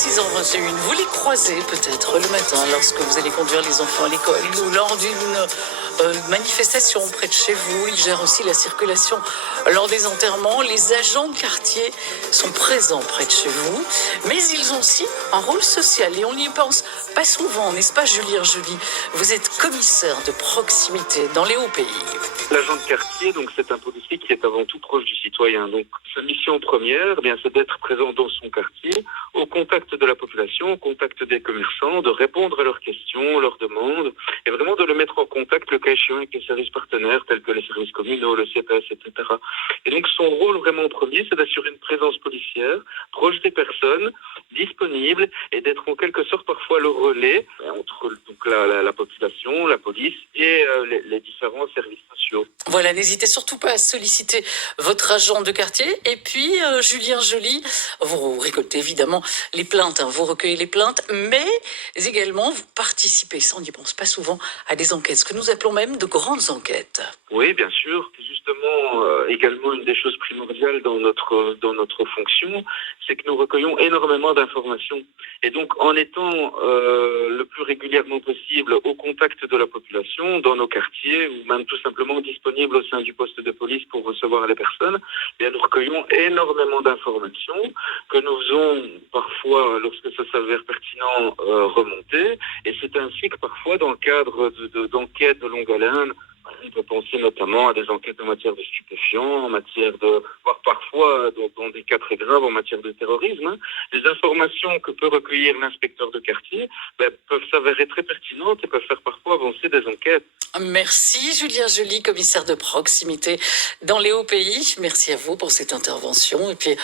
6h21, vous les croisez peut-être le matin lorsque vous allez conduire les enfants à l'école ou lors d'une manifestation près de chez vous. Ils gèrent aussi la circulation lors des enterrements. Les agents de quartier sont présents près de chez vous, mais ils ont aussi un rôle social et on n'y pense pas souvent, n'est-ce pas Julien Joly? Vous êtes commissaire de proximité dans les Hauts-Pays. L'agent de quartier, donc, c'est un policier qui est avant tout proche du citoyen. Donc, sa mission première, eh bien, c'est d'être présent dans son quartier, au contact de la population, au contact des commerçants, de répondre à leurs questions, leurs demandes, et vraiment de le mettre en contact, le cas échéant, avec les services partenaires, tels que les services communaux, le CPS, etc. Et donc, son rôle vraiment premier, c'est d'assurer une présence policière, proche des personnes, disponible, et d'être en quelque sorte parfois le relais entre donc, la population, la police et les différents services sociaux. Voilà, n'hésitez surtout pas à solliciter votre agent de quartier. Et puis, Julien Joly, vous récoltez évidemment les plaintes, vous recueillez les plaintes, mais également vous participez, ça on n'y pense pas souvent, à des enquêtes, ce que nous appelons même de grandes enquêtes. Oui, bien sûr. C'est justement également une des choses primordiales dans notre fonction, c'est que nous recueillons énormément d'informations. Et donc, en étant le plus régulièrement possible au contact de la population, dans nos quartiers, ou même tout simplement disponible au sein du poste de police pour recevoir les personnes, eh bien, nous recueillons énormément d'informations que nous faisons parfois, lorsque ça s'avère pertinent, remonter. Et c'est ainsi que parfois, dans le cadre d'enquêtes de longue haleine, on peut penser notamment à des enquêtes en matière de stupéfiants, en matière de, voire parfois dans des cas très graves en matière de terrorisme. Les informations que peut recueillir l'inspecteur de quartier peuvent s'avérer très pertinentes et peuvent faire parfois avancer des enquêtes. Merci Julien Joly, commissaire de proximité dans les Hauts-Pays. Merci à vous pour cette intervention. Et puis